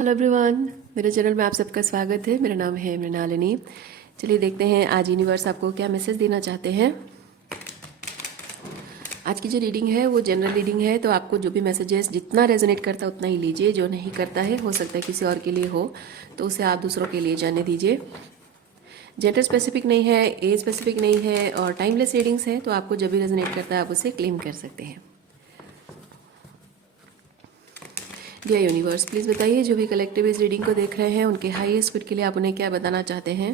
Hello everyone, मेरे channel में आप सबका स्वागत है। मेरा नाम है मृणालिनी। चलिए देखते हैं आज यूनिवर्स आपको क्या मैसेज देना चाहते हैं। आज की जो रीडिंग है वो जनरल रीडिंग है, तो आपको जो भी मैसेजेस जितना रेजोनेट करता है उतना ही लीजिए। जो नहीं करता है हो सकता है किसी और के लिए हो, तो उसे आप दूसरों के लिए जाने दीजिए। जेंडर स्पेसिफिक नहीं है, एज स्पेसिफिक नहीं है और टाइमलेस रीडिंग्स है, तो आपको जब भी रेजोनेट करता है आप उसे क्लेम कर सकते हैं। डियर यूनिवर्स, प्लीज़ बताइए जो भी कलेक्टिव इस रीडिंग को देख रहे हैं उनके हाईएस्ट गुड के लिए आप उन्हें क्या बताना चाहते हैं।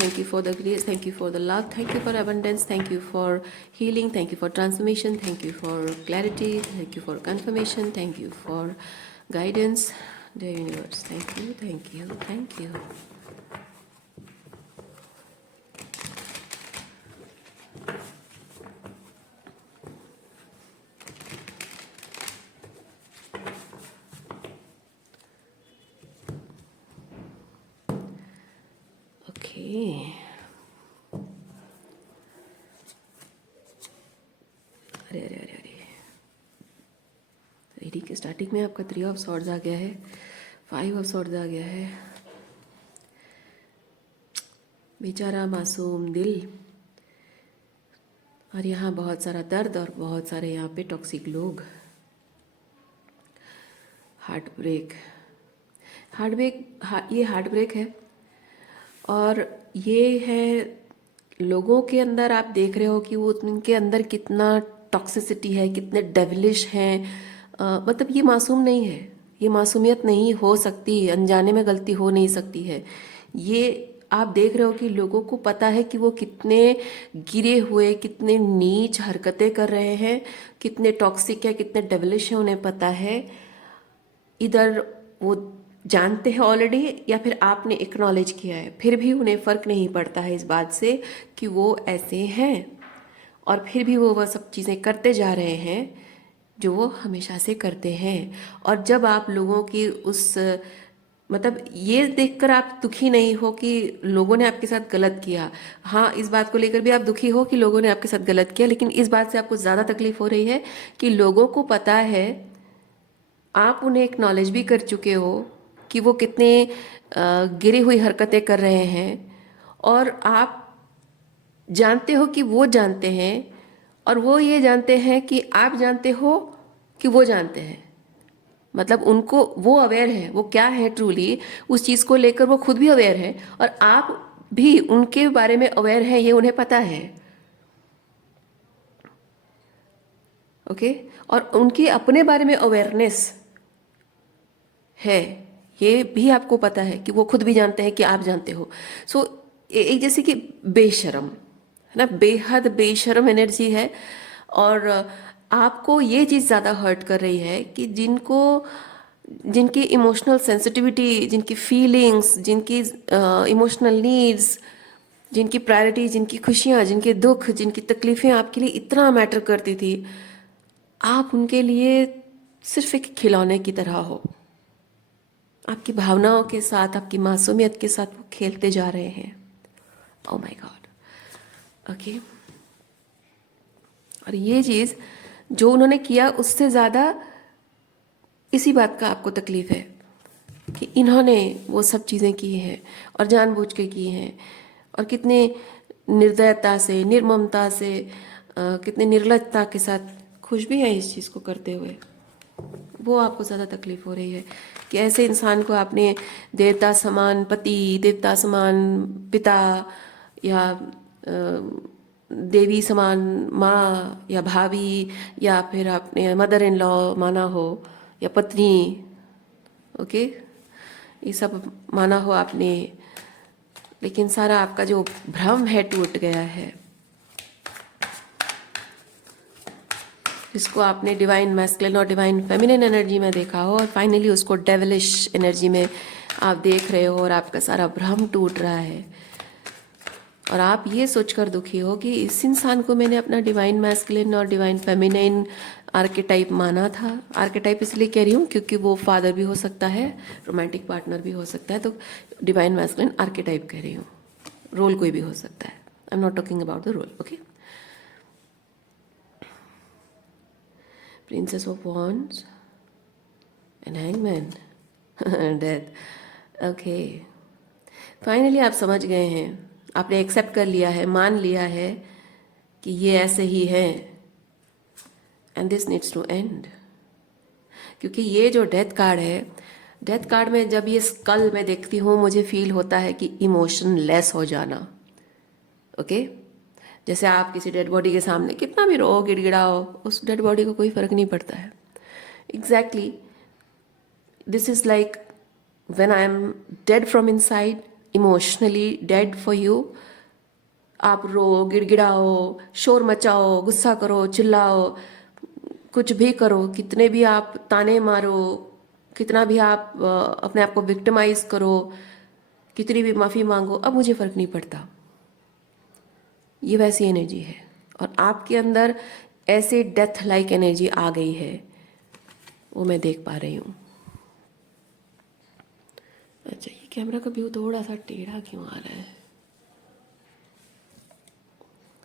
Thank you for the grace, thank you for the love, thank you for abundance, thank you for healing, thank you for transformation, thank you for clarity, thank you for confirmation, thank you for guidance. Dear universe, thank you, thank you, thank you. Okay, अरे अरे अरे अरे, reading के starting में आपका 3 of swords आ गया है, 5 of swords आ गया है। बेचारा मासूम दिल, और यहाँ बहुत सारा दर्द और बहुत सारे यहाँ पे टॉक्सिक लोग। हार्ट ब्रेक, ये हार्ट ब्रेक है। और ये है लोगों के अंदर, आप देख रहे हो कि वो उनके अंदर कितना टॉक्सिसिटी है, कितने डेविलिश हैं। मतलब ये मासूम नहीं है, ये मासूमियत नहीं हो सकती, अनजाने में गलती हो नहीं सकती है। ये आप देख रहे हो कि लोगों को पता है कि वो कितने गिरे हुए, कितने नीच हरकतें कर रहे हैं, कितने टॉक्सिक है, कितने डेविलिश हैं, उन्हें पता है। इधर वो जानते हैं ऑलरेडी या फिर आपने एक्नॉलेज किया है, फिर भी उन्हें फ़र्क नहीं पड़ता है इस बात से कि वो ऐसे हैं, और फिर भी वो वह सब चीज़ें करते जा रहे हैं जो वो हमेशा से करते हैं। और जब आप लोगों की उस मतलब ये देखकर आप दुखी नहीं हो कि लोगों ने आपके साथ गलत किया। हाँ, इस बात को लेकर भी आप दुखी हो कि लोगों ने आपके साथ गलत किया, लेकिन इस बात से आपको ज़्यादा तकलीफ हो रही है कि लोगों को पता है, आप उन्हें एक्नॉलेज भी कर चुके हो कि वो कितने गिरी हुई हरकतें कर रहे हैं, और आप जानते हो कि वो जानते हैं, और वो ये जानते हैं कि आप जानते हो कि वो जानते हैं। मतलब उनको वो अवेयर है, वो क्या है ट्रूली उस चीज़ को लेकर वो खुद भी अवेयर है, और आप भी उनके बारे में अवेयर है, ये उन्हें पता है। ओके, और उनके अपने बारे में अवेयरनेस है, ये भी आपको पता है कि वो खुद भी जानते हैं कि आप जानते हो। सो एक जैसे कि बेशरम है ना, बेहद बेशरम एनर्जी है। और आपको ये चीज़ ज़्यादा हर्ट कर रही है कि जिनकी इमोशनल सेंसिटिविटी, जिनकी फीलिंग्स, जिनकी इमोशनल नीड्स, जिनकी प्रायोरिटी, जिनकी खुशियाँ, जिनके दुख, जिनकी तकलीफ़ें आपके लिए इतना मैटर करती थी, आप उनके लिए सिर्फ एक खिलौने की तरह हो। आपकी भावनाओं के साथ, आपकी मासूमियत के साथ वो खेलते जा रहे हैं। Oh my God. ओके, और ये चीज़ जो उन्होंने किया उससे ज़्यादा इसी बात का आपको तकलीफ है कि इन्होंने वो सब चीज़ें की हैं और जानबूझ के की हैं, और कितने निर्दयता से, निर्ममता से, कितने निर्लजता के साथ खुश भी हैं इस चीज़ को करते हुए। वो आपको ज़्यादा तकलीफ हो रही है कि ऐसे इंसान को आपने देवता समान पति, देवता समान पिता, या देवी समान माँ या भाभी, या फिर आपने मदर इन लॉ माना हो, या पत्नी। ओके, ये सब माना हो आपने, लेकिन सारा आपका जो भ्रम है टूट गया है, जिसको आपने डिवाइन मैस्कुलिन और डिवाइन फेमिनिन एनर्जी में देखा हो, और फाइनली उसको डेविलिश एनर्जी में आप देख रहे हो, और आपका सारा भ्रम टूट रहा है। और आप ये सोचकर दुखी हो कि इस इंसान को मैंने अपना डिवाइन मैस्कुलिन और डिवाइन फेमिनिन आर्केटाइप माना था। आर्केटाइप इसलिए कह रही हूँ क्योंकि वो फादर भी हो सकता है, रोमांटिक पार्टनर भी हो सकता है, तो डिवाइन मैस्कुलिन आर्केटाइप कह रही हूँ, रोल कोई भी हो सकता है। I am not talking about the role. Okay, Princess of Wands and Hangman. Death. Okay, finally आप समझ गए हैं, आपने एक्सेप्ट कर लिया है, मान लिया है कि ये ऐसे ही है, and this needs to end. क्योंकि ये जो डेथ कार्ड है, डेथ कार्ड में जब ये स्कल मैं देखती हूँ मुझे फील होता है कि इमोशन लेस हो जाना। ओके, जैसे आप किसी डेड बॉडी के सामने कितना भी रो गिड़गिड़ाओ, उस डेड बॉडी को कोई फर्क नहीं पड़ता है। Exactly, this is like when I am dead from inside, emotionally dead for you. आप रो गिड़गिड़ाओ, शोर मचाओ, गुस्सा करो, चिल्लाओ, कुछ भी करो, कितने भी आप ताने मारो, कितना भी आप अपने आप को विक्टिमाइज करो, कितनी भी माफ़ी मांगो, अब मुझे फ़र्क नहीं पड़ता। ये वैसी एनर्जी है, और आपके अंदर ऐसे डेथ लाइक एनर्जी आ गई है, वो मैं देख पा रही हूँ। अच्छा, ये कैमरा का व्यू थोड़ा सा टेढ़ा क्यों आ रहा है?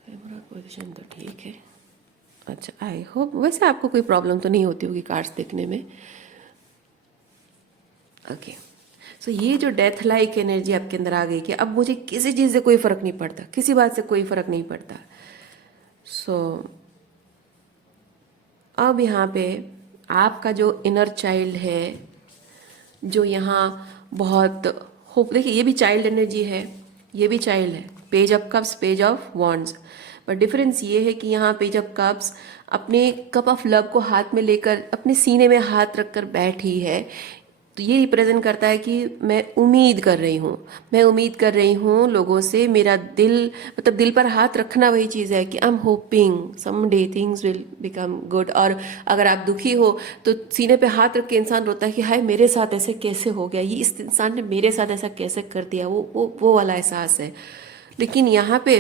कैमरा पोजीशन तो ठीक है। अच्छा, आई होप वैसे आपको कोई प्रॉब्लम तो नहीं होती होगी कार्ड्स देखने में। ओके, सो ये जो डेथ लाइक एनर्जी आपके अंदर आ गई कि अब मुझे किसी चीज़ से कोई फ़र्क नहीं पड़ता, किसी बात से कोई फ़र्क नहीं पड़ता। सो अब यहाँ पे आपका जो इनर चाइल्ड है, जो यहाँ बहुत होप, देखिए ये भी चाइल्ड एनर्जी है, ये भी चाइल्ड है, page of cups, page of wands. पर डिफरेंस ये है कि यहाँ पेज ऑफ कप्स अपने कप ऑफ लव को हाथ में लेकर अपने सीने में हाथ रखकर बैठी है। तो ये रिप्रेजेंट करता है कि मैं उम्मीद कर रही हूँ, मैं उम्मीद कर रही हूँ लोगों से। मेरा दिल, मतलब दिल पर हाथ रखना वही चीज़ है कि I am hoping some day things will become good. और अगर आप दुखी हो तो सीने पे हाथ रख के इंसान रोता है कि हाय मेरे साथ ऐसे कैसे हो गया, ये इस इंसान ने मेरे साथ ऐसा कैसे कर दिया, वो वाला एहसास है। लेकिन यहाँ पे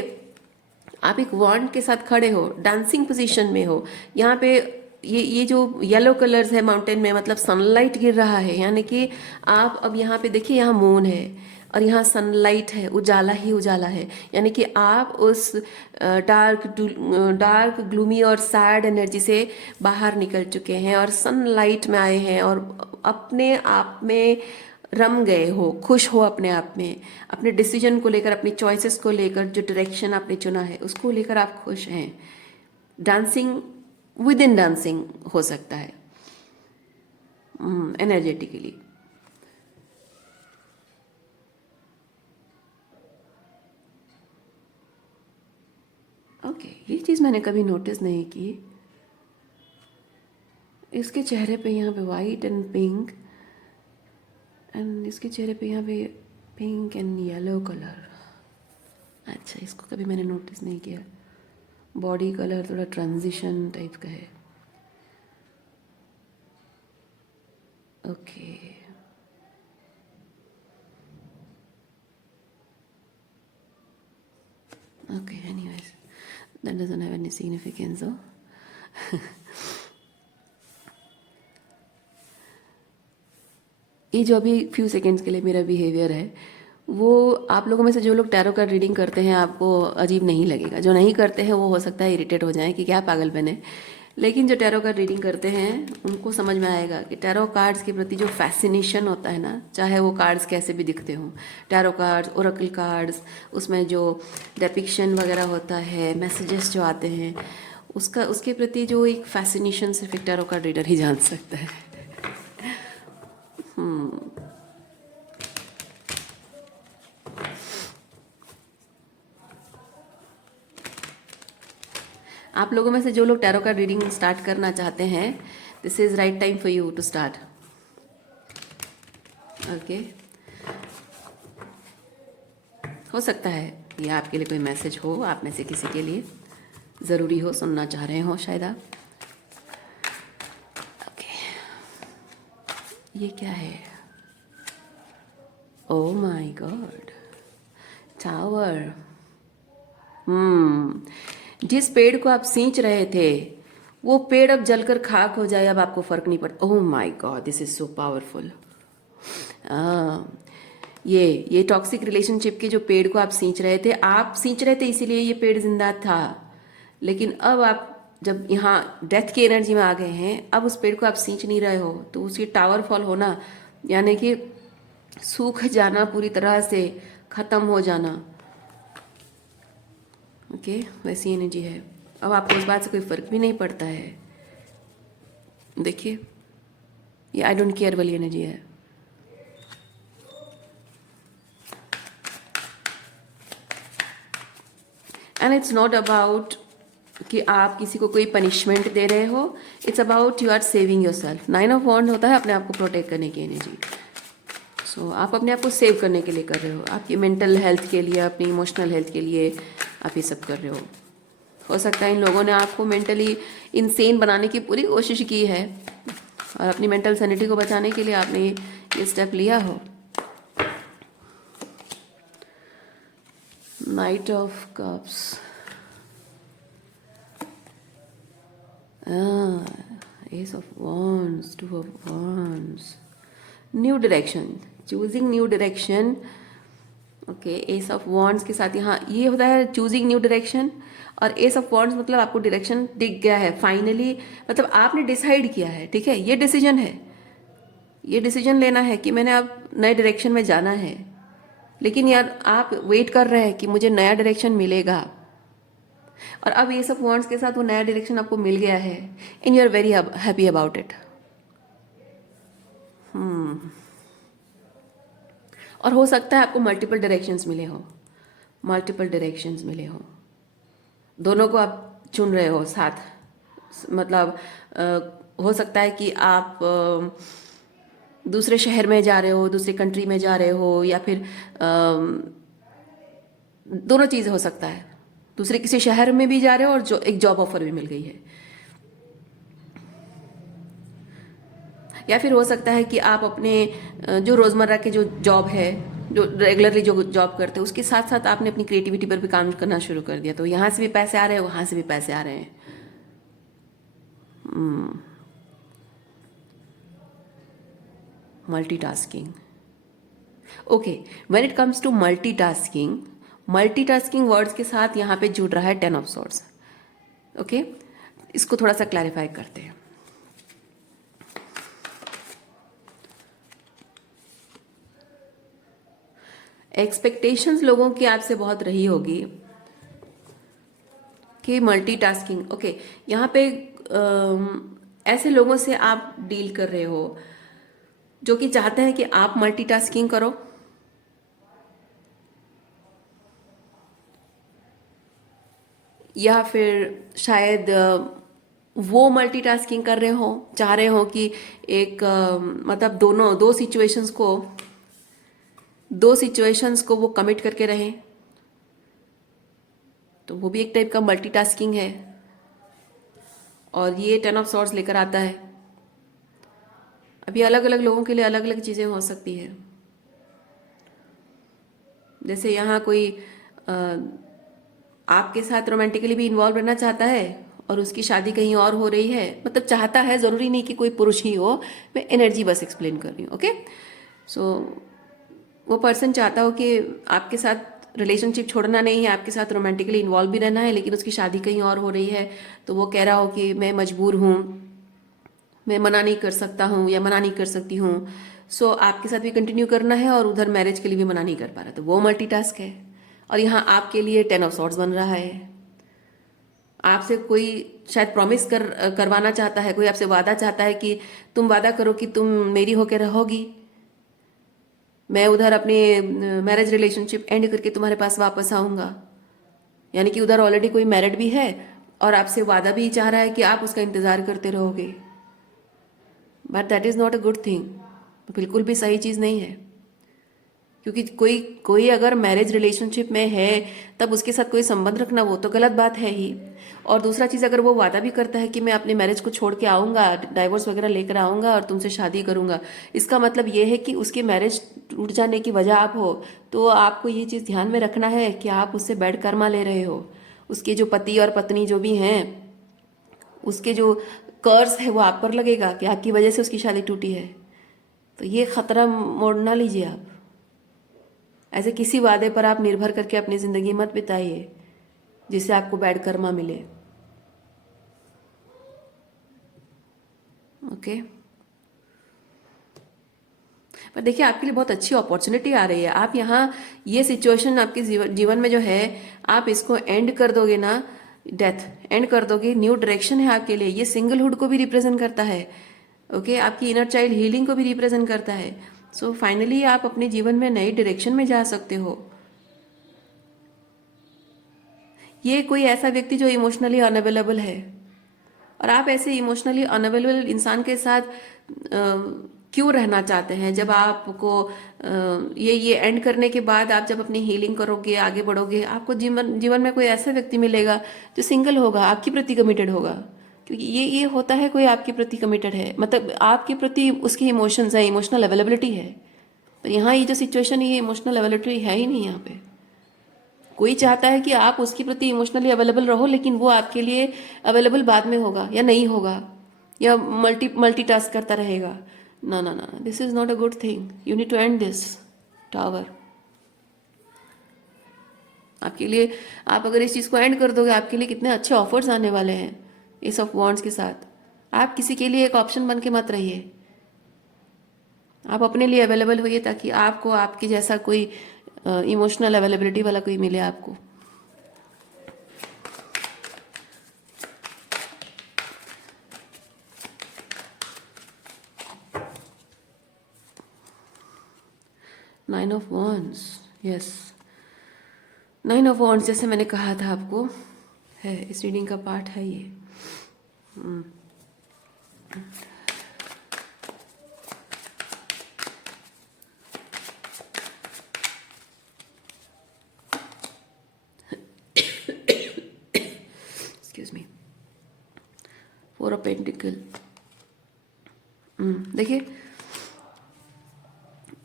आप एक वॉन्ड के साथ खड़े हो, डांसिंग पोजीशन में हो। यहाँ पे ये जो येलो कलर्स है माउंटेन में, मतलब सनलाइट गिर रहा है, यानी कि आप अब यहाँ पे देखिए, यहाँ मून है और यहाँ सनलाइट है, उजाला ही उजाला है। यानी कि आप उस डार्क ग्लूमी और सैड एनर्जी से बाहर निकल चुके हैं और सनलाइट में आए हैं, और अपने आप में रम गए हो, खुश हो अपने आप में, अपने डिसीजन को लेकर, अपनी चॉइसेस को लेकर, जो डायरेक्शन आपने चुना है उसको लेकर आप खुश हैं। डांसिंग विद इन डांसिंग हो सकता है एनर्जेटिकली। ओके, ये चीज़ मैंने कभी नोटिस नहीं की। इसके चेहरे पे यहाँ पे वाइट एंड पिंक, एंड इसके चेहरे पे यहाँ पे पिंक एंड येलो कलर। अच्छा, इसको कभी मैंने नोटिस नहीं किया। बॉडी कलर थोड़ा ट्रांजिशन टाइप का है। Okay, okay, anyways that doesn't have any significance. ये जो अभी फ्यू सेकेंड्स के लिए मेरा बिहेवियर है, वो आप लोगों में से जो लोग टैरो कार्ड रीडिंग करते हैं आपको अजीब नहीं लगेगा। जो नहीं करते हैं वो हो सकता है इरिटेट हो जाएं कि क्या पागल बने। लेकिन जो टैरो कार्ड रीडिंग करते हैं उनको समझ में आएगा कि टैरो कार्ड्स के प्रति जो फैसिनेशन होता है ना, चाहे वो कार्ड्स कैसे भी दिखते हों, टैरो कार्ड्स, ओरेकल कार्ड्स, उसमें जो डेपिक्शन वगैरह होता है, मैसेजेस जो आते हैं, उसके प्रति जो एक फैसिनेशन सिर्फ एक टैरो कार्ड रीडर ही जान सकता है। आप लोगों में से जो लोग टैरो का रीडिंग स्टार्ट करना चाहते हैं, this is right time for you to start. Okay, हो सकता है ये आपके लिए कोई मैसेज हो, आप में से किसी के लिए ज़रूरी हो, सुनना चाह रहे हो शायद आप। ओके, ये क्या है? Oh my God, tower. जिस पेड़ को आप सींच रहे थे वो पेड़ अब जलकर खाक हो जाए, अब आपको फर्क नहीं पड़ता। Oh my God, this is so powerful. ये टॉक्सिक रिलेशनशिप के जो पेड़ को आप सींच रहे थे, आप सींच रहे थे इसीलिए ये पेड़ जिंदा था। लेकिन अब आप जब यहाँ डेथ की एनर्जी में आ गए हैं, अब उस पेड़ को आप सींच नहीं रहे हो, तो उसकी टावर फॉल होना यानी कि सूख जाना, पूरी तरह से ख़त्म हो जाना। ओके, वैसी एनर्जी है। अब आपको उस बात से कोई फ़र्क भी नहीं पड़ता है। देखिए, ये आई डोंट केयर वाली एनर्जी है। एंड इट्स नॉट अबाउट कि आप किसी को कोई पनिशमेंट दे रहे हो, it's about you are saving yourself. 9 of wand होता है अपने आप को प्रोटेक्ट करने की एनर्जी। सो आप अपने आप को सेव करने के लिए कर रहे हो, आपकी मेंटल हेल्थ के लिए, अपनी इमोशनल हेल्थ के लिए आप ये सब कर रहे हो सकता है इन लोगों ने आपको मेंटली इंसेन बनाने की पूरी कोशिश की है और अपनी मेंटल सैनिटी को बचाने के लिए आपने ये स्टेप लिया हो। Night of cups, S of wands, 2 of wands, new direction, choosing new direction. Okay, S of wands के साथ यहाँ ये होता है चूजिंग न्यू डायरेक्शन, और एस ऑफ वॉन्ड्स मतलब आपको डायरेक्शन दिख गया है फाइनली, मतलब आपने डिसाइड किया है। ठीक है, ये डिसीजन है, ये डिसीजन लेना है कि मैंने अब नए डायरेक्शन में जाना है। लेकिन यार आप वेट कर रहे हैं कि मुझे नया डायरेक्शन मिलेगा, और अब ये सब वॉन्ड्स के साथ वो नया डायरेक्शन आपको मिल गया है and you are very happy about it. और हो सकता है आपको मल्टीपल डायरेक्शंस मिले हो, मल्टीपल डायरेक्शंस मिले हो, दोनों को आप चुन रहे हो साथ। मतलब हो सकता है कि आप दूसरे शहर में जा रहे हो, दूसरे कंट्री में जा रहे हो, या फिर दोनों चीज़ हो सकता है, दूसरे किसी शहर में भी जा रहे हो और जो एक जॉब ऑफर भी मिल गई है। या फिर हो सकता है कि आप अपने जो रोज़मर्रा के जो जॉब है, जो रेगुलरली जो जॉब करते हो, उसके साथ साथ आपने अपनी क्रिएटिविटी पर भी काम करना शुरू कर दिया, तो यहाँ से भी पैसे आ रहे हैं, वहाँ से भी पैसे आ रहे हैं। Multitasking. Okay, when it comes to multitasking, multitasking words के साथ यहाँ पे जुड़ रहा है 10 ऑफ सॉर्ड्स। ओके, इसको थोड़ा सा क्लैरिफाई करते हैं। एक्सपेक्टेशंस लोगों की आपसे बहुत रही होगी कि मल्टीटास्किंग। ओके, यहाँ पे ऐसे लोगों से आप डील कर रहे हो जो कि चाहते हैं कि आप मल्टीटास्किंग करो, या फिर शायद वो मल्टीटास्किंग कर रहे हो, चाह रहे हो कि एक मतलब दो सिचुएशंस को वो कमिट करके रहें, तो वो भी एक टाइप का मल्टीटास्किंग है। और ये 10 ऑफ सॉर्ड्स लेकर आता है। अभी अलग अलग लोगों के लिए अलग अलग चीज़ें हो सकती है। जैसे यहाँ कोई आपके साथ रोमांटिकली भी इन्वॉल्व रहना चाहता है और उसकी शादी कहीं और हो रही है, मतलब चाहता है, ज़रूरी नहीं कि कोई पुरुष ही हो, मैं एनर्जी बस एक्सप्लेन कर रही हूँ। ओके, सो वो पर्सन चाहता हो कि आपके साथ रिलेशनशिप छोड़ना नहीं है, आपके साथ रोमांटिकली इन्वॉल्व भी रहना है, लेकिन उसकी शादी कहीं और हो रही है, तो वो कह रहा हो कि मैं मजबूर हूँ, मैं मना नहीं कर सकता हूँ या मना नहीं कर सकती हूँ। सो आपके साथ भी कंटिन्यू करना है और उधर मैरिज के लिए भी मना नहीं कर पा रहा, तो वो मल्टीटास्क है। और यहाँ आपके लिए 10 ऑफ सॉर्ड्स बन रहा है। आपसे कोई शायद प्रॉमिस करवाना चाहता है, कोई आपसे वादा चाहता है कि तुम वादा करो कि तुम मेरी होकर रहोगी, मैं उधर अपने मैरिज रिलेशनशिप एंड करके तुम्हारे पास वापस आऊँगा। यानी कि उधर ऑलरेडी कोई मैरिड भी है और आपसे वादा भी चाह रहा है कि आप उसका इंतज़ार करते रहोगे। But that is not a good thing, बिल्कुल भी सही चीज़ नहीं है। क्योंकि कोई कोई अगर मैरिज रिलेशनशिप में है तब उसके साथ कोई संबंध रखना वो तो गलत बात है ही। और दूसरा चीज़, अगर वो वादा भी करता है कि मैं अपने मैरिज को छोड़ के आऊँगा, डाइवोर्स वगैरह लेकर आऊँगा और तुमसे शादी करूँगा, इसका मतलब ये है कि उसकी मैरिज टूट जाने की वजह आप हो। तो आपको ये चीज़ ध्यान में रखना है कि आप उससे बैड कर्मा ले रहे हो। उसके जो पति और पत्नी जो भी हैं, उसके जो कर्ज है वो आप पर लगेगा कि आपकी वजह से उसकी शादी टूटी है। तो ये खतरा मोड़ ना लीजिए आप। ऐसे किसी वादे पर आप निर्भर करके अपनी ज़िंदगी मत बिताइए जिससे आपको बैड कर्मा मिले। ओके, पर देखिए आपके लिए बहुत अच्छी अपॉर्चुनिटी आ रही है। आप यहाँ ये सिचुएशन आपके जीवन में जो है, आप इसको एंड कर दोगे ना, डेथ एंड कर दोगे, न्यू डायरेक्शन है आपके लिए। ये सिंगलहुड को भी रिप्रेजेंट करता है, ओके, आपकी इनर चाइल्ड हीलिंग को भी रिप्रेजेंट करता है। सो फाइनली आप अपने जीवन में नई डायरेक्शन में जा सकते हो। ये कोई ऐसा व्यक्ति जो इमोशनली अनअवेलेबल है, और आप ऐसे इमोशनली अनअवेलेबल इंसान के साथ क्यों रहना चाहते हैं? जब आपको ये एंड करने के बाद आप जब अपनी हीलिंग करोगे, आगे बढ़ोगे, आपको जीवन जीवन में कोई ऐसा व्यक्ति मिलेगा जो सिंगल होगा, आपके प्रति कमिटेड होगा। क्योंकि ये होता है, कोई आपके प्रति कमिटेड है, मतलब आपके प्रति उसकी इमोशंस है, इमोशनल अवेलेबिलिटी है। पर यहाँ ये जो सिचुएशन है, ये इमोशनल अवेलेबिलिटी है ही नहीं यहाँ पे। कोई चाहता है कि आप उसके प्रति इमोशनली अवेलेबल रहो, लेकिन वो आपके लिए अवेलेबल बाद में होगा या नहीं होगा, या मल्टीटास्क करता रहेगा। ना ना ना, this is not a good thing. You need to end this tower. आपके लिए, आप अगर इस चीज़ को एंड कर दोगे, आपके लिए कितने अच्छे ऑफर्स आने वाले हैं एस ऑफ वॉन्ड्स के साथ। आप किसी के लिए एक ऑप्शन बन के मत रहिए, आप अपने लिए अवेलेबल होइए, ताकि आपको आपके जैसा कोई इमोशनल अवेलेबिलिटी वाला कोई मिले आपको। Nine of wands, yes, nine of wands जैसे मैंने कहा था आपको है, इस रीडिंग का पार्ट है ये। Excuse me. Four of pentacle. देखिए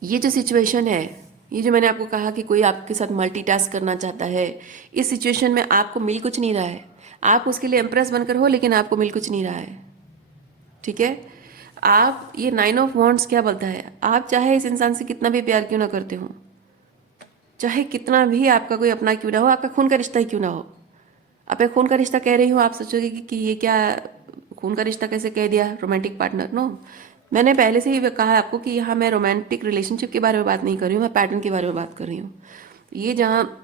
ये जो सिचुएशन है, ये जो मैंने आपको कहा कि कोई आपके साथ मल्टीटास्क करना चाहता है, इस सिचुएशन में आपको मिल कुछ नहीं रहा है। आप उसके लिए एम्प्रेस बनकर हो, लेकिन आपको मिल कुछ नहीं रहा है, ठीक है। आप, ये नाइन ऑफ वॉन्ड्स क्या बोलता है, आप चाहे इस इंसान से कितना भी प्यार क्यों ना करते हो, चाहे कितना भी आपका कोई अपना क्यों ना हो, आपका खून का रिश्ता ही क्यों ना हो, आप एक खून का रिश्ता कह रही हो, आप सोचोगे कि ये क्या खून का रिश्ता कैसे कह दिया, रोमांटिक पार्टनर। नो, मैंने पहले से ही कहा आपको कि यहाँ मैं रोमांटिक रिलेशनशिप के बारे में बात नहीं कर रही हूँ, मैं पैटर्न के बारे में बात कर रही हूँ। ये जहाँ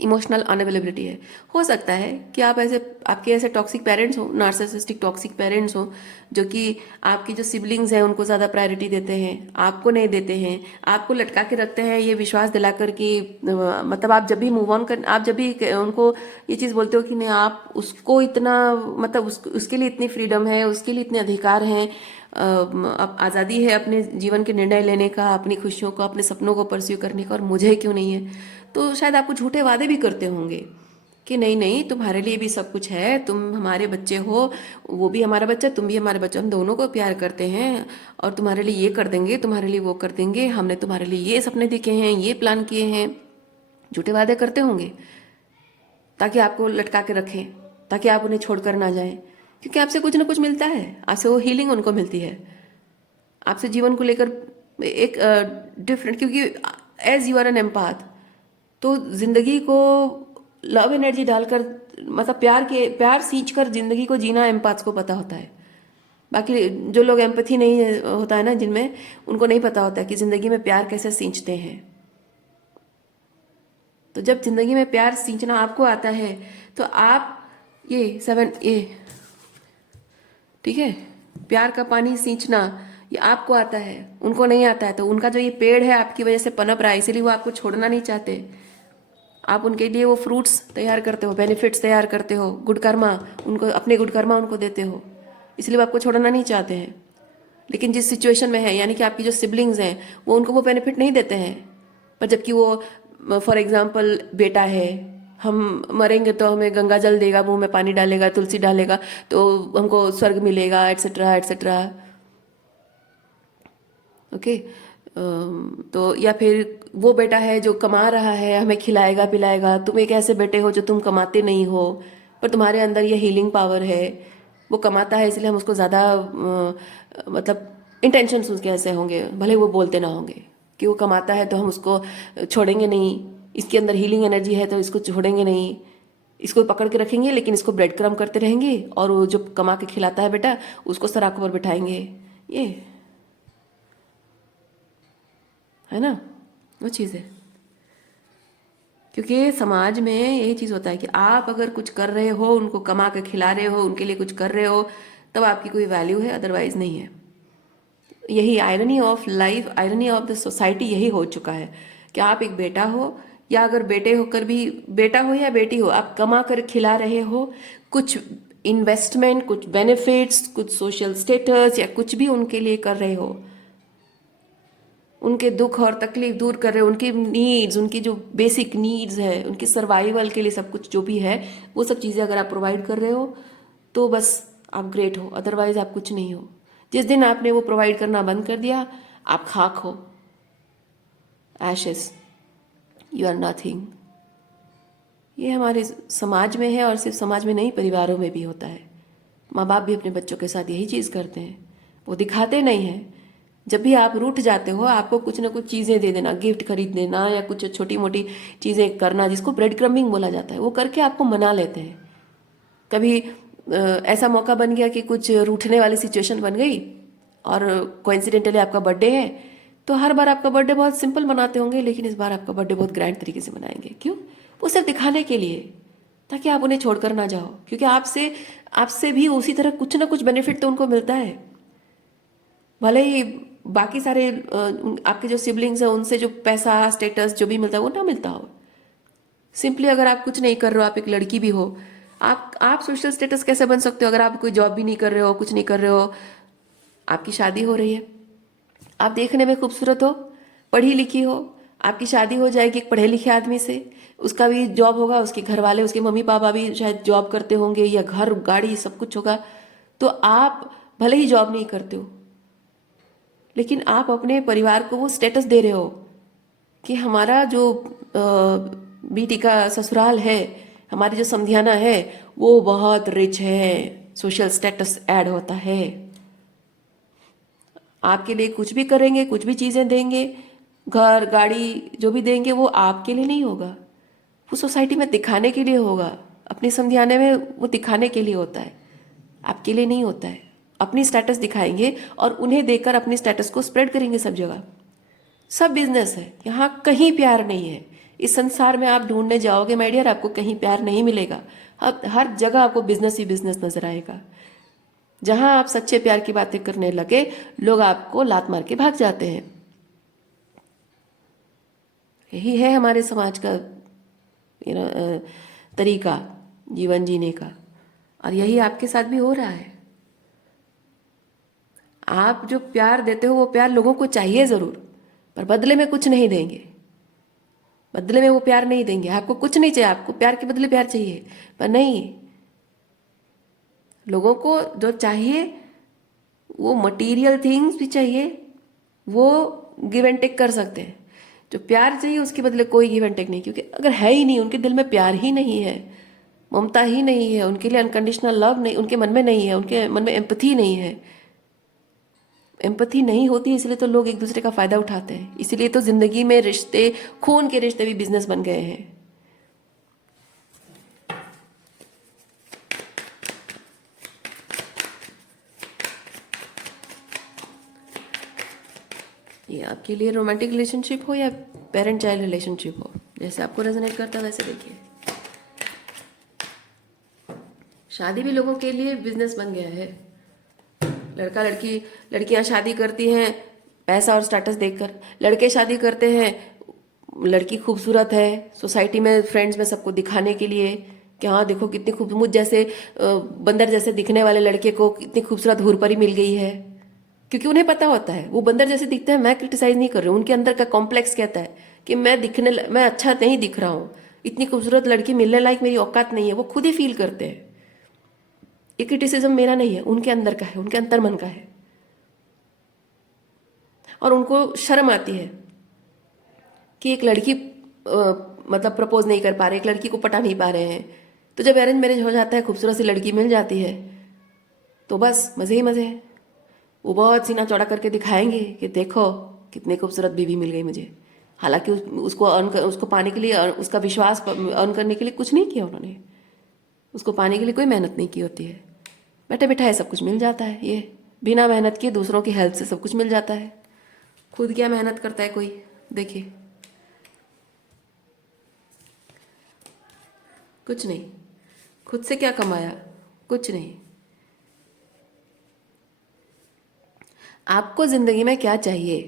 इमोशनल अनअवेलेबिलिटी है, हो सकता है कि आप ऐसे, आपके ऐसे टॉक्सिक पेरेंट्स हो, नार्सिसिस्टिक टॉक्सिक पेरेंट्स हो, जो कि आपकी जो सिबलिंग्स हैं उनको ज़्यादा प्रायोरिटी देते हैं, आपको नहीं देते हैं, आपको लटका के रखते हैं ये विश्वास दिलाकर कि मतलब आप जब भी मूव ऑन कर, आप जब भी उनको ये चीज़ बोलते हो कि नहीं, आप उसको इतना, मतलब उसके लिए इतनी फ्रीडम है, उसके लिए इतने अधिकार हैं, अब आज़ादी है अपने जीवन के निर्णय लेने का, अपनी खुशियों को, अपने सपनों को परस्यू करने का, और मुझे क्यों नहीं है। तो शायद आपको झूठे वादे भी करते होंगे कि नहीं नहीं, तुम्हारे लिए भी सब कुछ है, तुम हमारे बच्चे हो, वो भी हमारा बच्चा, तुम भी हमारे बच्चे, हम दोनों को प्यार करते हैं, और तुम्हारे लिए ये कर देंगे, तुम्हारे लिए वो कर देंगे, हमने तुम्हारे लिए ये सपने देखे हैं, ये प्लान किए हैं। झूठे वादे करते होंगे ताकि आपको लटका के रखें, ताकि आप उन्हें छोड़कर ना जाएं, क्योंकि आपसे कुछ ना कुछ मिलता है, आपसे वो हीलिंग उनको मिलती है, आपसे जीवन को लेकर एक डिफरेंट, क्योंकि एज यू आर एन एम्पाथ, तो जिंदगी को लव एनर्जी डालकर, मतलब प्यार सींच कर जिंदगी को जीना एम्पाथ्स को पता होता है। बाकी जो लोग एम्पैथी नहीं होता है ना जिनमें, उनको नहीं पता होता है कि जिंदगी में प्यार कैसे सींचते हैं। तो जब जिंदगी में प्यार सींचना आपको आता है, तो आप ये 7 ए, ठीक है, प्यार का पानी सींचना ये आपको आता है, उनको नहीं आता है। तो उनका जो ये पेड़ है आपकी वजह से पनप रहा है, इसीलिए वो आपको छोड़ना नहीं चाहते। आप उनके लिए वो फ्रूट्स तैयार करते हो, बेनिफिट्स तैयार करते हो, गुड कर्मा उनको, अपने गुड कर्मा उनको देते हो, इसलिए वो आपको छोड़ना नहीं चाहते हैं। लेकिन जिस सिचुएशन में है, यानी कि आपकी जो सिबलिंग्स हैं, वो उनको वो बेनिफिट नहीं देते हैं। पर जबकि वो, फॉर एग्जाम्पल बेटा है, हम मरेंगे तो हमें गंगा जल देगा, मुंह में पानी डालेगा, तुलसी डालेगा, तो हमको स्वर्ग मिलेगा, एट्सेट्रा एट्सेट्रा, ओके। तो या फिर वो बेटा है जो कमा रहा है, हमें खिलाएगा पिलाएगा, तुम एक ऐसे बेटे हो जो तुम कमाते नहीं हो, पर तुम्हारे अंदर ये हीलिंग पावर है, वो कमाता है इसलिए हम उसको ज़्यादा मतलब इंटेंशंस उसके ऐसे होंगे, भले वो बोलते ना होंगे कि वो कमाता है तो हम उसको छोड़ेंगे नहीं, इसके अंदर हीलिंग एनर्जी है तो इसको छोड़ेंगे नहीं, इसको पकड़ के रखेंगे, लेकिन इसको ब्रेड क्रम करते रहेंगे, और वो जो कमा के खिलाता है बेटा, उसको सर आंखों पर बिठाएंगे। ये है ना, वो चीज़ है। क्योंकि समाज में यही चीज़ होता है कि आप अगर कुछ कर रहे हो, उनको कमा के खिला रहे हो, उनके लिए कुछ कर रहे हो, तब आपकी कोई वैल्यू है, अदरवाइज नहीं है। यही irony of life, irony of the society यही हो चुका है कि आप एक बेटा हो, या अगर बेटे होकर भी, बेटा हो या बेटी हो, आप कमा कर खिला रहे हो, कुछ इन्वेस्टमेंट, कुछ बेनिफिट्स, कुछ सोशल स्टेटस या कुछ भी उनके लिए कर रहे हो, उनके दुख और तकलीफ दूर कर रहे हो, उनकी नीड्स, उनकी जो बेसिक नीड्स है, उनकी सर्वाइवल के लिए सब कुछ जो भी है, वो सब चीज़ें अगर आप प्रोवाइड कर रहे हो तो बस आप ग्रेट हो, अदरवाइज आप कुछ नहीं हो। जिस दिन आपने वो प्रोवाइड करना बंद कर दिया, आप खाक हो, एशेस, यू आर नथिंग। ये हमारे समाज में है, और सिर्फ समाज में नहीं, परिवारों में भी होता है। माँ बाप भी अपने बच्चों के साथ यही चीज़ करते हैं, वो दिखाते नहीं हैं। जब भी आप रूठ जाते हो, आपको कुछ ना कुछ चीज़ें दे देना, गिफ्ट खरीद देना या कुछ छोटी मोटी चीज़ें करना, जिसको ब्रेड क्रम्बिंग बोला जाता है, वो करके आपको मना लेते हैं। कभी ऐसा मौका बन गया कि कुछ रूठने वाली सिचुएशन बन गई और कोइंसिडेंटली आपका बर्थडे है, तो हर बार आपका बर्थडे बहुत सिंपल मनाते होंगे, लेकिन इस बार आपका बर्थडे बहुत ग्रैंड तरीके से मनाएंगे। क्यों? वो सिर्फ दिखाने के लिए, ताकि आप उन्हें छोड़कर ना जाओ, क्योंकि आपसे आपसे भी उसी तरह कुछ ना कुछ बेनिफिट तो उनको मिलता है। भले ही बाकी सारे आपके जो सिबलिंग्स हैं उनसे जो पैसा, स्टेटस जो भी मिलता है वो ना मिलता हो। सिंपली अगर आप कुछ नहीं कर रहे हो, आप एक लड़की भी हो, आप सोशल स्टेटस कैसे बन सकते हो अगर आप कोई जॉब भी नहीं कर रहे हो, कुछ नहीं कर रहे हो, आपकी शादी हो रही है, आप देखने में खूबसूरत हो, पढ़ी लिखी हो, आपकी शादी हो जाएगी एक पढ़े लिखे आदमी से, उसका भी जॉब होगा, उसके घर वाले, उसके मम्मी पापा भी शायद जॉब करते होंगे, या घर गाड़ी सब कुछ होगा, तो आप भले ही जॉब नहीं करते हो, लेकिन आप अपने परिवार को वो स्टेटस दे रहे हो कि हमारा जो बेटी का ससुराल है, हमारी जो समधियाना है, वो बहुत रिच है, सोशल स्टेटस ऐड होता है। आपके लिए कुछ भी करेंगे, कुछ भी चीज़ें देंगे, घर गाड़ी जो भी देंगे, वो आपके लिए नहीं होगा, वो सोसाइटी में दिखाने के लिए होगा। अपनी समधियाने में वो दिखाने के लिए होता है, आपके लिए नहीं होता है। अपनी स्टेटस दिखाएंगे और उन्हें देखकर अपनी स्टेटस को स्प्रेड करेंगे सब जगह। सब बिजनेस है, यहाँ कहीं प्यार नहीं है। इस संसार में आप ढूंढने जाओगे माय डियर, आपको कहीं प्यार नहीं मिलेगा। हर जगह आपको बिजनेस ही बिजनेस नजर आएगा। जहां आप सच्चे प्यार की बातें करने लगे, लोग आपको लात मार के भाग जाते हैं। यही है हमारे समाज का तरीका जीवन जीने का, और यही आपके साथ भी हो रहा है। आप जो प्यार देते हो, वो प्यार लोगों को चाहिए ज़रूर, पर बदले में कुछ नहीं देंगे। बदले में वो प्यार नहीं देंगे, आपको कुछ नहीं चाहिए, आपको प्यार के बदले प्यार चाहिए, पर नहीं। लोगों को जो चाहिए वो मटेरियल थिंग्स भी चाहिए, वो गिव एंड टेक कर सकते हैं। जो प्यार चाहिए उसके बदले कोई गिव एंड टेक नहीं, क्योंकि अगर है ही नहीं, उनके दिल में प्यार ही नहीं है, ममता ही नहीं है, उनके लिए अनकंडीशनल लव नहीं, उनके मन में नहीं है, उनके मन में एम्पथी नहीं है। एम्पथी नहीं होती, इसलिए तो लोग एक दूसरे का फायदा उठाते हैं, इसीलिए तो जिंदगी में रिश्ते, खून के रिश्ते भी बिजनेस बन गए हैं। ये आपके लिए रोमांटिक रिलेशनशिप हो या पेरेंट चाइल्ड रिलेशनशिप हो, जैसे आपको रेजोनेट करता है वैसे देखिए। शादी भी लोगों के लिए बिजनेस बन गया है। लड़का लड़की, लड़कियां शादी करती हैं पैसा और स्टेटस देखकर, लड़के शादी करते हैं, लड़की खूबसूरत है, सोसाइटी में फ्रेंड्स में सबको दिखाने के लिए कि हाँ देखो कितनी खूब, मुझ जैसे बंदर जैसे दिखने वाले लड़के को कितनी खूबसूरत हूरपरी मिल गई है। क्योंकि उन्हें पता होता है वो बंदर जैसे दिखते हैं, मैं क्रिटिसाइज नहीं कर रही हूँ, उनके अंदर का कॉम्प्लेक्स कहता है कि मैं अच्छा नहीं दिख रहा हूँ, इतनी खूबसूरत लड़की मिलने लायक मेरी औकात नहीं है, वो खुद ही फील करते हैं। ये क्रिटिसिज्म मेरा नहीं है, उनके अंदर का है, उनके अंतर मन का है। और उनको शर्म आती है कि एक लड़की मतलब प्रपोज नहीं कर पा रहे, एक लड़की को पटा नहीं पा रहे हैं। तो जब अरेंज मैरिज हो जाता है, खूबसूरत सी लड़की मिल जाती है, तो बस मज़े ही मज़े हैं। वो बहुत सीना चौड़ा करके दिखाएंगे कि देखो कितनी खूबसूरत बीवी मिल गई मुझे, हालांकि उसको पाने के लिए, उसका विश्वास अर्न करने के लिए कुछ नहीं किया उन्होंने, उसको पाने के लिए कोई मेहनत नहीं की होती है। बैठे बैठाए सब कुछ मिल जाता है, ये बिना मेहनत किए दूसरों की हेल्प से सब कुछ मिल जाता है। खुद क्या मेहनत करता है कोई? देखिए, कुछ नहीं। खुद से क्या कमाया? कुछ नहीं। आपको ज़िंदगी में क्या चाहिए?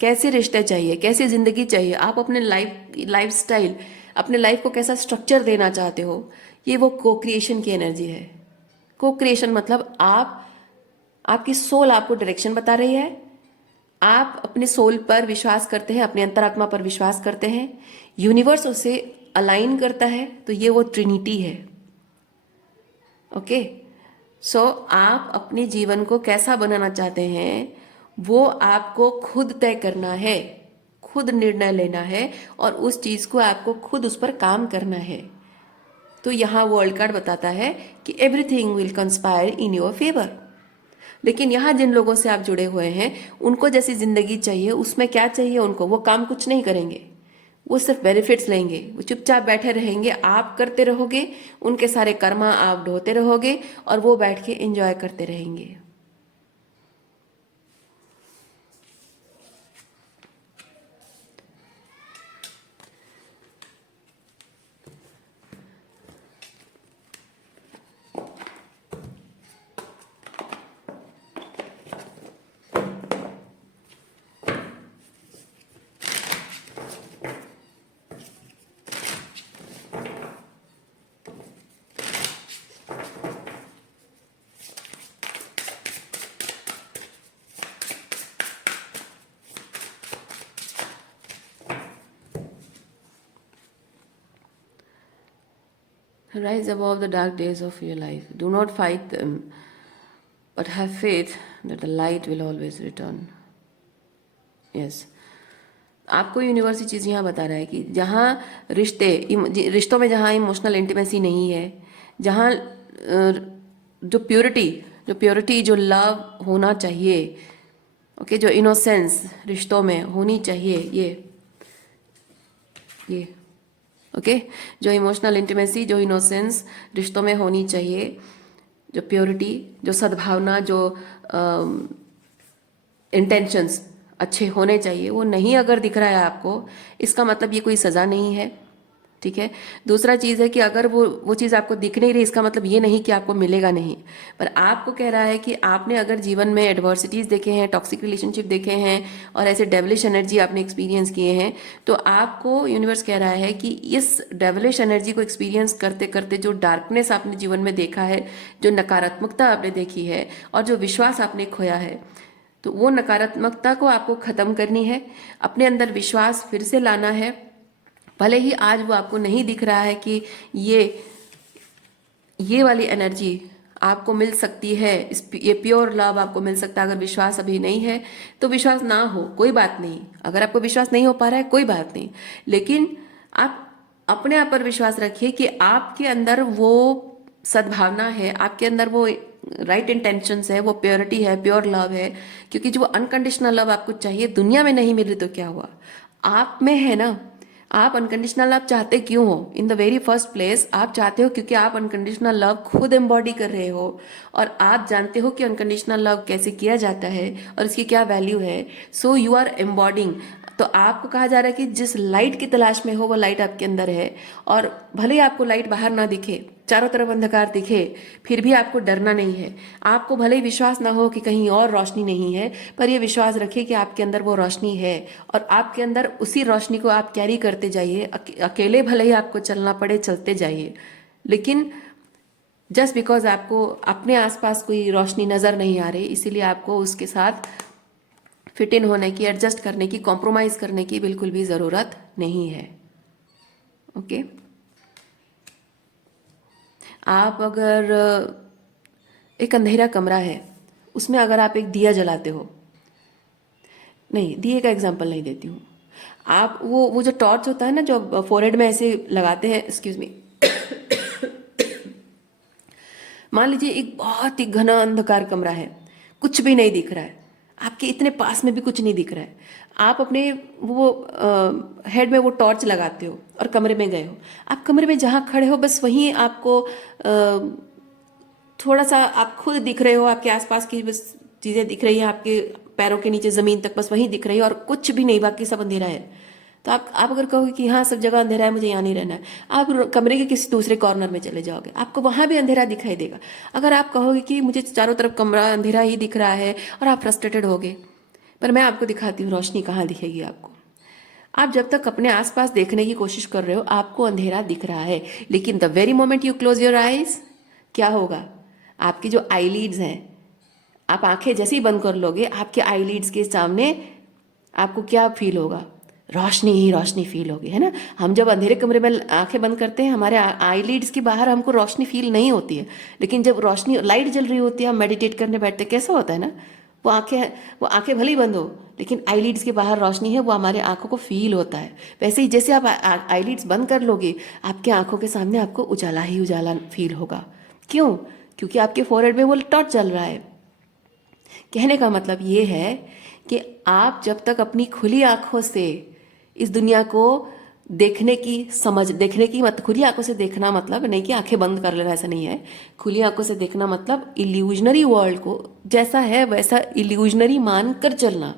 कैसे रिश्ते चाहिए? कैसी ज़िंदगी चाहिए? आप अपने लाइफ स्टाइल, अपने लाइफ को कैसा स्ट्रक्चर देना चाहते हो? ये वो को क्रिएशन की एनर्जी है। को क्रिएशन मतलब आपकी सोल आपको डायरेक्शन बता रही है। आप अपने सोल पर विश्वास करते हैं, अपने अंतरात्मा पर विश्वास करते हैं, यूनिवर्स उसे अलाइन करता है, तो ये वो ट्रिनिटी है। ओके। सो आप अपने जीवन को कैसा बनाना चाहते हैं, वो आपको खुद तय करना है, खुद निर्णय लेना है, और उस चीज़ को आपको खुद उस पर काम करना है। तो यहाँ वर्ल्ड कार्ड बताता है कि everything will conspire in your favour. लेकिन यहाँ जिन लोगों से आप जुड़े हुए हैं, उनको जैसी जिंदगी चाहिए, उसमें क्या चाहिए उनको, वो काम कुछ नहीं करेंगे, वो सिर्फ बेनिफिट्स लेंगे, वो चुपचाप बैठे रहेंगे, आप करते रहोगे, उनके सारे कर्मा आप ढोते रहोगे, और वो बैठ के एंजॉय करते रहेंगे। Rise above the dark days of your life. Do not fight them, but have faith that the light will always return. Yes. आपको यूनिवर्स ये चीज़ यहाँ बता रहा है कि जहाँ रिश्तों में जहाँ इमोशनल इंटीमेसी नहीं है, जहाँ जो प्योरिटी जो लव होना चाहिए, ओके, जो इनोसेंस रिश्तों में होनी चाहिए, ये ओके, जो इमोशनल इंटीमेसी, जो इनोसेंस रिश्तों में होनी चाहिए, जो प्योरिटी, जो सद्भावना, जो इंटेंशंस अच्छे होने चाहिए, वो नहीं अगर दिख रहा है आपको, इसका मतलब ये कोई सज़ा नहीं है। ठीक है। दूसरा चीज़ है कि अगर वो चीज़ आपको दिख नहीं रही, इसका मतलब ये नहीं कि आपको मिलेगा नहीं, पर आपको कह रहा है कि आपने अगर जीवन में एडवर्सिटीज़ देखे हैं, टॉक्सिक रिलेशनशिप देखे हैं, और ऐसे डेवलिश एनर्जी आपने एक्सपीरियंस किए हैं, तो आपको यूनिवर्स कह रहा है कि इस डेवलिश एनर्जी को एक्सपीरियंस करते करते जो डार्कनेस आपने जीवन में देखा है, जो नकारात्मकता आपने देखी है, और जो विश्वास आपने खोया है, तो वो नकारात्मकता को आपको ख़त्म करनी है, अपने अंदर विश्वास फिर से लाना है। भले ही आज वो आपको नहीं दिख रहा है कि ये वाली एनर्जी आपको मिल सकती है, ये प्योर लव आपको मिल सकता है। अगर विश्वास अभी नहीं है तो विश्वास ना हो, कोई बात नहीं। अगर आपको विश्वास नहीं हो पा रहा है, कोई बात नहीं, लेकिन आप अपने आप पर विश्वास रखिए कि आपके अंदर वो सद्भावना है, आपके अंदर वो राइट इंटेंशंस है, वो प्योरिटी है, प्योर लव है। क्योंकि जो अनकंडीशनल लव आपको चाहिए, दुनिया में नहीं मिल रही तो क्या हुआ, आप में है ना। आप अनकंडीशनल लव चाहते क्यों हो? In the very first place आप चाहते हो क्योंकि आप अनकंडीशनल लव खुद एम्बॉडी कर रहे हो, और आप जानते हो कि अनकंडीशनल लव कैसे किया जाता है और इसकी क्या वैल्यू है। So you are embodying. तो आपको कहा जा रहा है कि जिस लाइट की तलाश में हो, वो लाइट आपके अंदर है। और भले ही आपको लाइट बाहर ना दिखे, चारों तरफ अंधकार दिखे, फिर भी आपको डरना नहीं है। आपको भले ही विश्वास ना हो कि कहीं और रोशनी नहीं है, पर यह विश्वास रखिए कि आपके अंदर वो रोशनी है, और आपके अंदर उसी रोशनी को आप कैरी करते जाइए। अकेले भले ही आपको चलना पड़े, चलते जाइए, लेकिन जस्ट बिकॉज आपको अपने आसपास कोई रोशनी नज़र नहीं आ रही, इसीलिए आपको उसके साथ फिट इन होने की, एडजस्ट करने की, कॉम्प्रोमाइज़ करने की बिल्कुल भी ज़रूरत नहीं है। ओके। आप अगर एक अंधेरा कमरा है, उसमें अगर आप एक दिया जलाते हो, नहीं, दिए का एग्जांपल नहीं देती हूँ, आप वो जो टॉर्च होता है ना, जो फोरहेड में ऐसे लगाते हैं, एक्सक्यूज मी, मान लीजिए एक बहुत ही घना अंधकार कमरा है, कुछ भी नहीं दिख रहा है, आपके इतने पास में भी कुछ नहीं दिख रहा है, आप अपने वो हेड में वो टॉर्च लगाते हो और कमरे में गए हो। आप कमरे में जहाँ खड़े हो, बस वहीं आपको थोड़ा सा आप खुद दिख रहे हो, आपके आसपास की बस चीज़ें दिख रही है, आपके पैरों के नीचे ज़मीन तक बस वहीं दिख रही है, और कुछ भी नहीं, बाकी सब अंधेरा है। तो आप अगर कहोगे कि हाँ सब जगह अंधेरा है, मुझे यहाँ नहीं रहना है, आप कमरे के किसी दूसरे कॉर्नर में चले जाओगे, आपको वहाँ भी अंधेरा दिखाई देगा। अगर आप कहोगे कि मुझे चारों तरफ कमरा अंधेरा ही दिख रहा है, और आप फ्रस्ट्रेटेड होगे, पर मैं आपको दिखाती हूँ रोशनी कहाँ दिखेगी आपको। आप जब तक अपने आसपास देखने की कोशिश कर रहे हो, आपको अंधेरा दिख रहा है, लेकिन the very moment you close your eyes, क्या होगा? आपकी जो आईलिड्स हैं, आप आंखें जैसे ही बंद कर लोगे, आपके आईलिड्स के सामने आपको क्या फील होगा? रोशनी ही रोशनी फील होगी, है ना। हम जब अंधेरे कमरे में आंखें बंद करते हैं, हमारे आईलिड्स के बाहर हमको रोशनी फील नहीं होती है, लेकिन जब रोशनी लाइट जल रही होती है, हम मेडिटेट करने बैठते, कैसा होता है ना, वो आंखें भले ही बंद हो, लेकिन आईलिड्स के बाहर रोशनी है, वो हमारे आंखों को फील होता है। वैसे ही जैसे आप आईलिड्स बंद कर लोगे, आपके आंखों के सामने आपको उजाला ही उजाला फील होगा। क्यों? क्योंकि आपके फोरहेड में वो टॉर्च जल रहा है। कहने का मतलब ये है कि आप जब तक अपनी खुली आंखों से इस दुनिया को देखने की मत खुली आंखों से देखना मतलब नहीं कि आंखें बंद कर लेना, ऐसा नहीं है। खुली आंखों से देखना मतलब इल्यूजनरी वर्ल्ड को जैसा है वैसा इल्यूजनरी मान कर चलना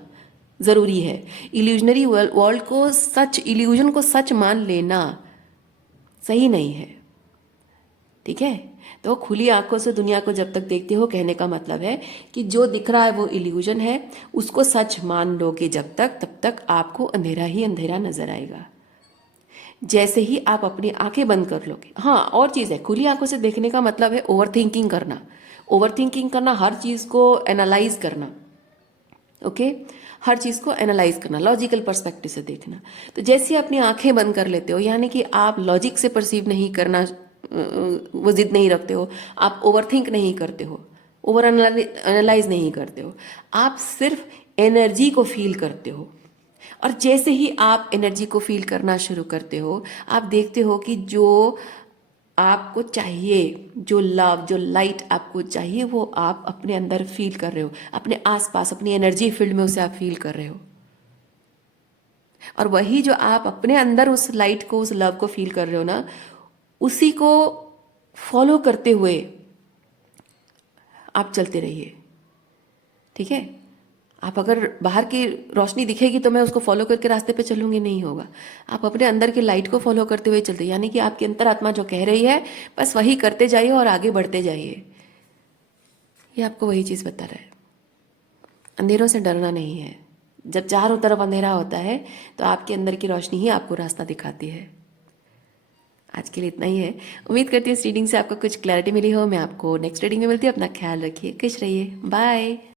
जरूरी है। इल्यूजनरी वर्ल्ड को सच, इल्यूजन को सच मान लेना सही नहीं है, ठीक है। तो खुली आंखों से दुनिया को जब तक देखते हो, कहने का मतलब है कि जो दिख रहा है वो इल्यूजन है, उसको सच मान लोगे जब तक, तब तक आपको अंधेरा ही अंधेरा नजर आएगा। जैसे ही आप अपनी आंखें बंद कर लोगे, हाँ और चीज़ है, खुली आंखों से देखने का मतलब है ओवर थिंकिंग करना। ओवर थिंकिंग करना, हर चीज़ को एनालाइज करना, ओके। हर चीज़ को एनालाइज करना, लॉजिकल पर्सपेक्टिव से देखना। तो जैसे अपनी आंखें बंद कर लेते हो, यानी कि आप लॉजिक से परसीव नहीं करना, वो जिद नहीं रखते हो, आप ओवर थिंक नहीं करते हो, ओवर एनालाइज नहीं करते हो, आप सिर्फ एनर्जी को फील करते हो। और जैसे ही आप एनर्जी को फील करना शुरू करते हो, आप देखते हो कि जो आपको चाहिए, जो लव, जो लाइट आपको चाहिए, वो आप अपने अंदर फील कर रहे हो, अपने आसपास अपनी एनर्जी फील्ड में उसे आप फील कर रहे हो। और वही जो आप अपने अंदर उस लाइट को, उस लव को फील कर रहे हो ना, उसी को फॉलो करते हुए आप चलते रहिए, ठीक है। आप अगर बाहर की रोशनी दिखेगी तो मैं उसको फॉलो करके रास्ते पे चलूंगी, नहीं होगा। आप अपने अंदर की लाइट को फॉलो करते हुए चलते, यानी कि आपकी अंतरात्मा जो कह रही है, बस वही करते जाइए और आगे बढ़ते जाइए। ये आपको वही चीज़ बता रहा है। अंधेरों से डरना नहीं है। जब चारों तरफ अंधेरा होता है, तो आपके अंदर की रोशनी ही आपको रास्ता दिखाती है। आज के लिए इतना ही है। उम्मीद करती हूँ इस रीडिंग से आपको कुछ क्लैरिटी मिली हो। मैं आपको नेक्स्ट रीडिंग में मिलती हूँ। अपना ख्याल रखिए, खुश रहिए, बाय।